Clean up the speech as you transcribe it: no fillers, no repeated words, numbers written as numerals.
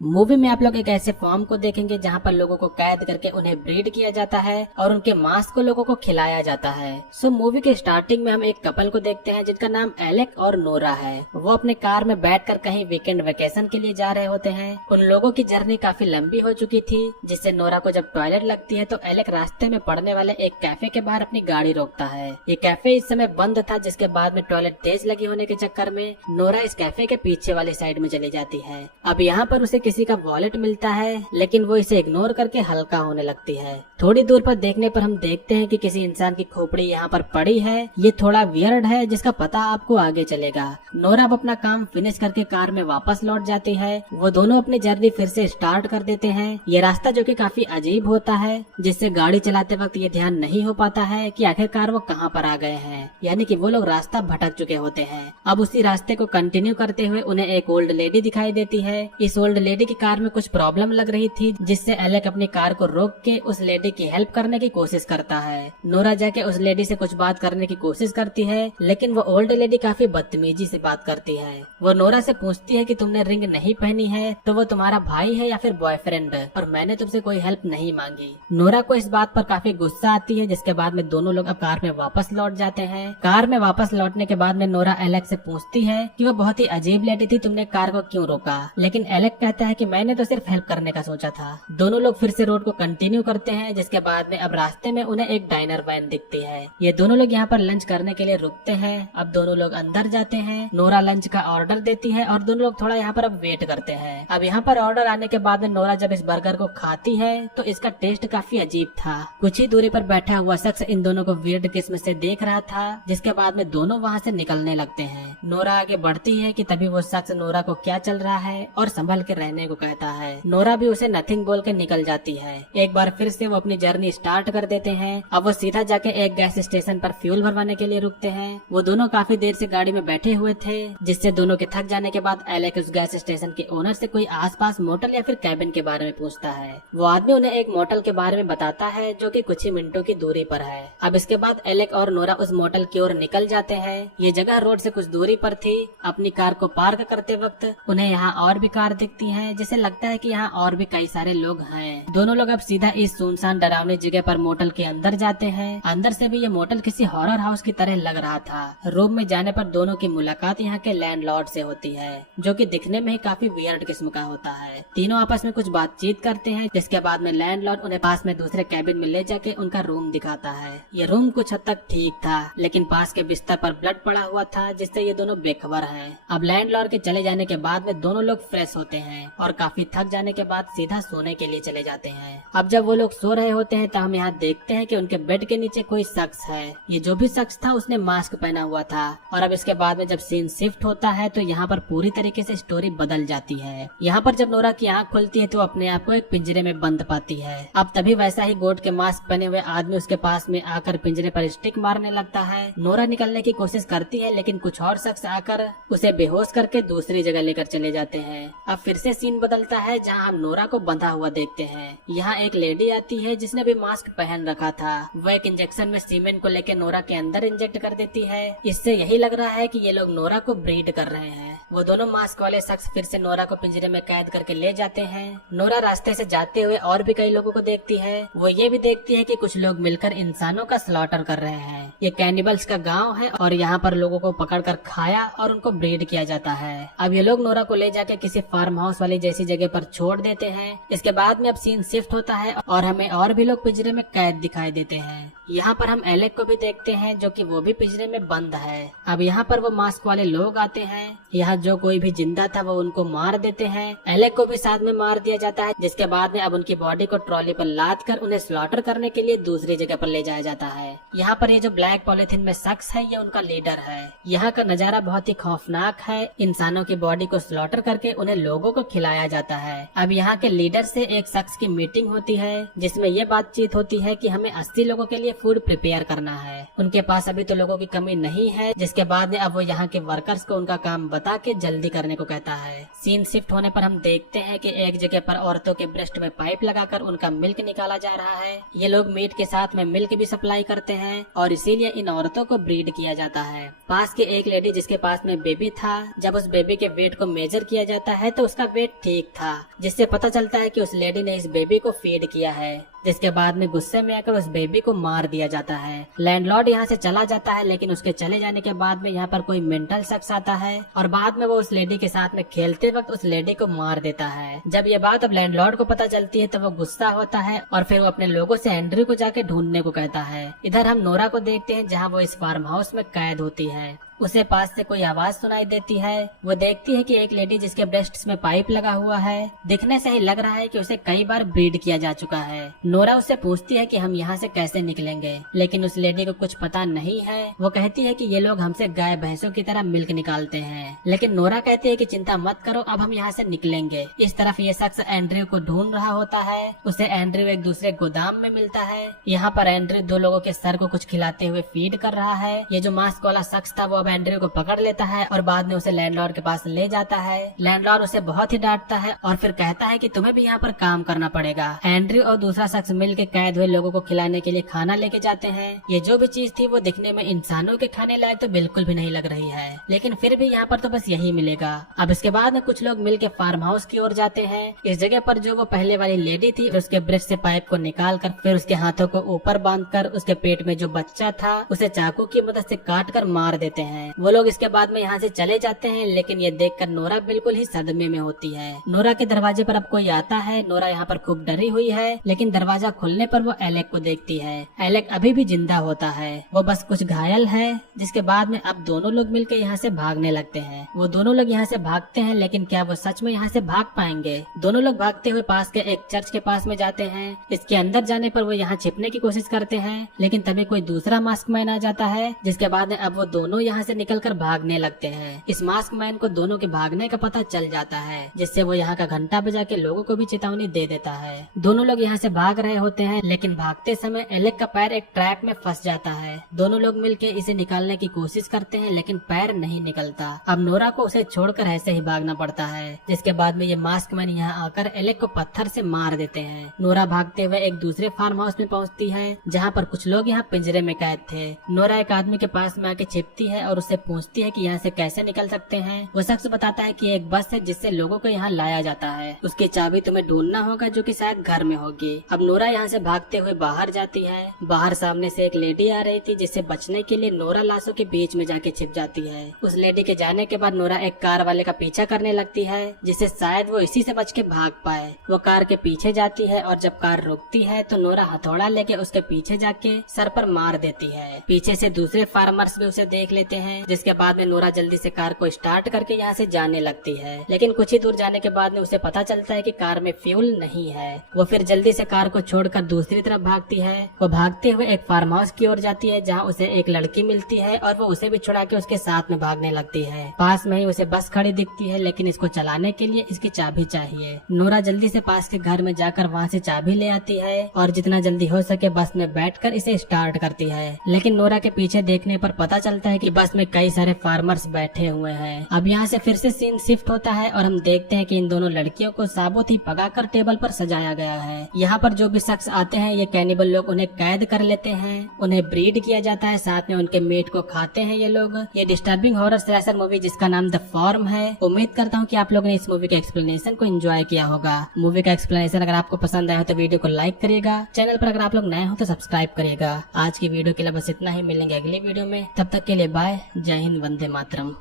Movie में आप लोग एक ऐसे फॉर्म को देखेंगे जहाँ पर लोगों को कैद करके उन्हें ब्रीड किया जाता है और उनके मांस को लोगों को खिलाया जाता है। सो मूवी के स्टार्टिंग में हम एक कपल को देखते हैं जिनका नाम एलेक और नोरा है। वो अपने कार में बैठकर कहीं वीकेंड वेकेशन के लिए जा रहे होते हैं। उन लोगों की जर्नी काफी लंबी हो चुकी थी, जिससे नोरा को जब टॉयलेट लगती है तो एलेक रास्ते में पड़ने वाले एक कैफे के बाहर अपनी गाड़ी रोकता है। ये कैफे इस समय बंद था, जिसके बाद में टॉयलेट तेज लगी होने के चक्कर में नोरा इस कैफे के पीछे वाली साइड में चली जाती है। अब यहाँ पर उसे किसी का वॉलेट मिलता है, लेकिन वो इसे इग्नोर करके हल्का होने लगती है। थोड़ी दूर पर देखने पर हम देखते हैं कि किसी इंसान की खोपड़ी यहाँ पर पड़ी है। ये थोड़ा वियर्ड है, जिसका पता आपको आगे चलेगा। नोरा अब अपना काम फिनिश करके कार में वापस लौट जाती है। वो दोनों अपनी जर्नी फिर से स्टार्ट कर देते हैं। ये रास्ता जो कि काफी अजीब होता है, जिससे गाड़ी चलाते वक्त ये ध्यान नहीं हो पाता है कि आखिरकार वो कहाँ पर आ गए हैं, यानी कि वो लोग रास्ता भटक चुके होते हैं। अब उसी रास्ते को कंटिन्यू करते हुए उन्हें एक ओल्ड लेडी दिखाई देती है। इस ओल्ड लेडी की कार में कुछ प्रॉब्लम लग रही थी, जिससे एलेक अपनी कार को रोक के उस लेडी की हेल्प करने की कोशिश करता है। नोरा जाके उस लेडी से कुछ बात करने की कोशिश करती है, लेकिन वो ओल्ड लेडी काफी बदतमीजी से बात करती है। वो नोरा से पूछती है कि तुमने रिंग नहीं पहनी है तो वो तुम्हारा भाई है या फिर बॉयफ्रेंड, और मैंने तुमसे कोई हेल्प नहीं मांगी। नोरा को इस बात पर काफी गुस्सा आती है, जिसके बाद में दोनों लोग अब कार में वापस लौट जाते हैं। कार में वापस लौटने के बाद में नोरा एलेक से पूछती है कि वो बहुत ही अजीब लेडी थी, तुमने कार को क्यों रोका? लेकिन एलेक कहता है कि मैंने तो सिर्फ हेल्प करने का सोचा था। दोनों लोग फिर से रोड को कंटिन्यू करते हैं, जिसके बाद में अब रास्ते में उन्हें एक डाइनर वैन दिखती है। ये दोनों लोग यहाँ पर लंच करने के लिए रुकते हैं। अब दोनों लोग अंदर जाते हैं। नोरा लंच का ऑर्डर देती है और दोनों लोग थोड़ा यहाँ पर अब वेट करते हैं। अब यहाँ पर ऑर्डर आने के बाद में नोरा जब इस बर्गर को खाती है तो इसका टेस्ट काफी अजीब था। कुछ ही दूरी पर बैठा हुआ शख्स इन दोनों को वियर्ड किस्म से देख रहा था, जिसके बाद में दोनों वहाँ से निकलने लगते हैं। नोरा आगे बढ़ती है कि तभी वो शख्स नोरा को क्या चल रहा है और संभल के रहने को कहता है। नोरा भी उसे नथिंग बोल के निकल जाती है। एक बार फिर से वो अपनी जर्नी स्टार्ट कर देते हैं। अब वो सीधा जाके एक गैस स्टेशन पर फ्यूल भरवाने के लिए रुकते हैं। वो दोनों काफी देर से गाड़ी में बैठे हुए थे, जिससे दोनों के थक जाने के बाद एलेक उस गैस स्टेशन के ओनर से कोई आसपास मोटल या फिर कैबिन के बारे में पूछता है। वो आदमी उन्हें एक मोटल के बारे में बताता है, जो कि कुछ ही मिनटों की दूरी पर है। अब इसके बाद एलेक और नोरा उस मोटल की ओर निकल जाते हैं। ये जगह रोड से कुछ दूरी पर थी। अपनी कार को पार्क करते वक्त उन्हें यहाँ और भी कार दिखती है, जिसे लगता है कि यहाँ और भी कई सारे लोग हैं। दोनों लोग अब सीधा इस सुनसान डरावनी जगह पर मोटल के अंदर जाते हैं। अंदर से भी ये मोटल किसी हॉरर हाउस की तरह लग रहा था। रूम में जाने पर दोनों की मुलाकात यहाँ के लैंडलॉर्ड से होती है, जो कि दिखने में ही काफी वियर्ड किस्म का होता है। तीनों आपस में कुछ बातचीत करते हैं, जिसके बाद में लैंडलॉर्ड उन्हें पास में दूसरे कैबिन में ले जाके उनका रूम दिखाता है। ये रूम कुछ हद तक ठीक था, लेकिन पास के बिस्तर पर ब्लड पड़ा हुआ था, जिससे ये दोनों बेखबर हैं। अब लैंडलॉर्ड के चले जाने के बाद में दोनों लोग फ्रेश होते हैं और काफी थक जाने के बाद सीधा सोने के लिए चले जाते हैं। अब जब वो लोग सो रहे होते हैं तो हम यहाँ देखते हैं कि उनके बेड के नीचे कोई शख्स है। ये जो भी शख्स था उसने मास्क पहना हुआ था। और अब इसके बाद में जब सीन शिफ्ट होता है तो यहाँ पर पूरी तरीके से स्टोरी बदल जाती है। यहाँ पर जब नोरा की आंख खुलती है तो अपने आप को एक पिंजरे में बंद पाती है। अब तभी वैसा ही गोट के मास्क पहने हुए आदमी उसके पास में आकर पिंजरे पर स्टिक मारने लगता है। नोरा निकलने की कोशिश करती है, लेकिन कुछ और शख्स आकर उसे बेहोश करके दूसरी जगह लेकर चले जाते हैं। अब फिर से सीन बदलता है, जहाँ हम नोरा को बंधा हुआ देखते हैं। यहाँ एक लेडी आती है जिसने भी मास्क पहन रखा था। वह एक इंजेक्शन में सीमेंट को लेकर नोरा के अंदर इंजेक्ट कर देती है। इससे यही लग रहा है कि ये लोग नोरा को ब्रीड कर रहे हैं। वो दोनों मास्क वाले शख्स फिर से नोरा को पिंजरे में कैद करके ले जाते हैं। नोरा रास्ते से जाते हुए और भी कई लोगों को देखती है। वो ये भी देखती है कि कुछ लोग मिलकर इंसानों का स्लॉटर कर रहे हैं। ये कैनिबल्स का गाँव है और यहाँ पर लोगों को पकड़कर खाया और उनको ब्रीड किया जाता है। अब ये लोग नोरा को ले जाके किसी फार्म हाउस वाली जैसी जगह पर छोड़ देते हैं। इसके बाद में अब सीन शिफ्ट होता है और हमें और भी लोग पिंजरे में कैद दिखाई देते हैं। यहाँ पर हम एलेक को भी देखते हैं, जो कि वो भी पिंजरे में बंद है। अब यहाँ पर वो मास्क वाले लोग आते हैं। यहाँ जो कोई भी जिंदा था वो उनको मार देते हैं। एलेक को भी साथ में मार दिया जाता है, जिसके बाद में अब उनकी बॉडी को ट्रॉली पर लाद कर उन्हें स्लॉटर करने के लिए दूसरी जगह पर ले जाया जाता है। यहाँ पर ये जो ब्लैक पॉलिथीन में शख्स है, ये उनका लीडर है। यहाँ का नजारा बहुत ही खौफनाक है। इंसानों की बॉडी को स्लॉटर करके उन्हें लोगों को खिलाया जाता है। अब यहाँ के लीडर से एक शख्स की मीटिंग होती है, जिसमें में ये बातचीत होती है कि हमें 80 लोगों के लिए फूड प्रिपेयर करना है। उनके पास अभी तो लोगों की कमी नहीं है, जिसके बाद में अब वो यहाँ के वर्कर्स को उनका काम बता के जल्दी करने को कहता है। सीन शिफ्ट होने पर हम देखते हैं कि एक जगह पर औरतों के ब्रेस्ट में पाइप लगाकर उनका मिल्क निकाला जा रहा है। ये लोग मीट के साथ में मिल्क भी सप्लाई करते हैं और इसीलिए इन औरतों को ब्रीड किया जाता है। पास के एक लेडी जिसके पास में बेबी था, जब उस बेबी के वेट को मेजर किया जाता है तो उसका वेट ठीक था, जिससे पता चलता है कि उस लेडी ने इस बेबी को फीड किया है। जिसके बाद में गुस्से में आकर उस बेबी को मार दिया जाता है। लैंडलॉर्ड यहाँ से चला जाता है, लेकिन उसके चले जाने के बाद में यहाँ पर कोई मेंटल शख्स आता है और बाद में वो उस लेडी के साथ में खेलते वक्त उस लेडी को मार देता है। जब ये बात अब लैंडलॉर्ड को पता चलती है तो वो गुस्सा होता है और फिर वो अपने लोगों से एंड्रयू को जाके ढूंढने को कहता है। इधर हम नोरा को देखते हैं जहाँ वो इस फार्म हाउस में कैद होती है। उसे पास से कोई आवाज सुनाई देती है। वो देखती है कि एक लेडी जिसके ब्रेस्ट्स में पाइप लगा हुआ है, दिखने से ही लग रहा है कि उसे कई बार ब्रीड किया जा चुका है। नोरा उससे पूछती है कि हम यहाँ से कैसे निकलेंगे, लेकिन उस लेडी को कुछ पता नहीं है। वो कहती है कि ये लोग हमसे गाय भैंसों की तरह मिल्क निकालते हैं, लेकिन नोरा कहती है कि चिंता मत करो, अब हम यहाँ से निकलेंगे। इस तरफ ये शख्स एंड्रयू को ढूंढ रहा होता है। उसे एंड्रयू एक दूसरे गोदाम में मिलता है। यहाँ पर एंड्रयू 2 लोगों के सर को कुछ खिलाते हुए फीड कर रहा है। ये जो मास्क वाला शख्स था वो अब एंड्रयू को पकड़ लेता है और बाद में उसे लैंडलॉर्ड के पास ले जाता है। लैंडलॉर्ड उसे बहुत ही डांटता है और फिर कहता है कि तुम्हें भी यहाँ पर काम करना पड़ेगा। एंड्रयू और दूसरा शख्स मिलकर कैद हुए लोगों को खिलाने के लिए खाना लेके जाते हैं। ये जो भी चीज थी वो दिखने में इंसानों के खाने लायक तो बिल्कुल भी नहीं लग रही है, लेकिन फिर भी यहाँ पर तो बस यही मिलेगा। अब इसके बाद में कुछ लोग मिलकर फार्म हाउस की ओर जाते हैं। इस जगह पर जो वो पहले वाली लेडी थी उसके ब्रेस्ट से पाइप को निकाल कर फिर उसके हाथों को ऊपर बांधकर उसके पेट में जो बच्चा था उसे चाकू की मदद से काट कर मार देते हैं। वो लोग इसके बाद में यहाँ से चले जाते हैं, लेकिन ये देखकर नोरा बिल्कुल ही सदमे में होती है। नोरा के दरवाजे पर अब कोई आता है। नोरा यहाँ पर खूब डरी हुई है, लेकिन दरवाजा खुलने पर वो एलेक को देखती है। एलेक अभी भी जिंदा होता है, वो बस कुछ घायल है। जिसके बाद में अब दोनों लोग मिलकर यहाँ से भागने लगते हैं। वो दोनों लोग यहाँ से भागते हैं, लेकिन क्या वो सच में यहाँ से भाग पाएंगे? दोनों लोग भागते हुए पास के एक चर्च के पास में जाते हैं। इसके अंदर जाने पर वो यहाँ छिपने की कोशिश करते हैं, लेकिन तभी कोई दूसरा मास्क मैन आ जाता है। जिसके बाद में अब वो दोनों यहाँ से निकलकर भागने लगते हैं। इस मास्क मैन को दोनों के भागने का पता चल जाता है, जिससे वो यहाँ का घंटा बजा के लोगों को भी चेतावनी दे देता है। दोनों लोग यहाँ से भाग रहे होते हैं, लेकिन भागते समय एलेक का पैर एक ट्रैप में फंस जाता है। दोनों लोग मिलकर इसे निकालने की कोशिश करते हैं, लेकिन पैर नहीं निकलता। अब नोरा को उसे छोड़कर ऐसे ही भागना पड़ता है। जिसके बाद में ये मास्क मैन यहाँ आकर एलेक को पत्थर से मार देते हैं। नोरा भागते हुए एक दूसरे फार्म हाउस में पहुँचती है, जहाँ पर कुछ लोग यहाँ पिंजरे में कैद थे। नोरा एक आदमी के पास में आके छिपती है और उससे पूछती है कि यहाँ से कैसे निकल सकते हैं। वो शख्स बताता है कि एक बस है जिससे लोगों को यहाँ लाया जाता है, उसकी चाबी तुम्हें ढूंढना होगा जो कि शायद घर में होगी। अब नोरा यहाँ से भागते हुए बाहर जाती है। बाहर सामने से एक लेडी आ रही थी, जिससे बचने के लिए नोरा लाशों के बीच में जाके छिप जाती है। उस लेडी के जाने के बाद नोरा एक कार वाले का पीछा करने लगती है, जिससे शायद वो इसी से बच के भाग पाए। वो कार के पीछे जाती है और जब कार रुकती है तो नोरा हथौड़ा लेके उसके पीछे जाके सर पर मार देती है। पीछे से दूसरे फार्मर्स भी उसे देख लेते हैं। जिसके बाद में नोरा जल्दी से कार को स्टार्ट करके यहाँ से जाने लगती है, लेकिन कुछ ही दूर जाने के बाद में उसे पता चलता है कि कार में फ्यूल नहीं है। वो फिर जल्दी से कार को छोड़कर दूसरी तरफ भागती है। वो भागते हुए एक फार्म हाउस की ओर जाती है, जहाँ उसे एक लड़की मिलती है और वो उसे भी छुड़ा के उसके साथ में भागने लगती है। पास में ही उसे बस खड़ी दिखती है, लेकिन इसको चलाने के लिए इसकी चाबी चाहिए। नोरा जल्दी से पास के घर में जाकर वहाँ से चाबी ले आती है और जितना जल्दी हो सके बस में बैठकर इसे स्टार्ट करती है। लेकिन नोरा के पीछे देखने पर पता चलता है कि बस में कई सारे फार्मर्स बैठे हुए हैं। अब यहाँ से फिर से सीन शिफ्ट होता है और हम देखते हैं कि इन दोनों लड़कियों को साबुत ही पकाकर टेबल पर सजाया गया है। यहाँ पर जो भी शख्स आते हैं ये कैनिबल लोग उन्हें कैद कर लेते हैं, उन्हें ब्रीड किया जाता है, साथ में उनके मीट को खाते हैं ये लोग। ये डिस्टर्बिंग हॉरर स्लैशर मूवी जिसका नाम द फॉर्म है। उम्मीद करता हूँ कि आप लोगों ने इस मूवी के एक्सप्लेनेशन को एंजॉय किया होगा। मूवी का एक्सप्लेनेशन अगर आपको पसंद आया हो तो वीडियो को लाइक करिएगा। चैनल पर अगर आप लोग नए हो तो सब्सक्राइब करिएगा। आज की वीडियो के लिए बस इतना ही, मिलेंगे अगली वीडियो में। तब तक के लिए बाय, जय हिंद, वंदे मातरम।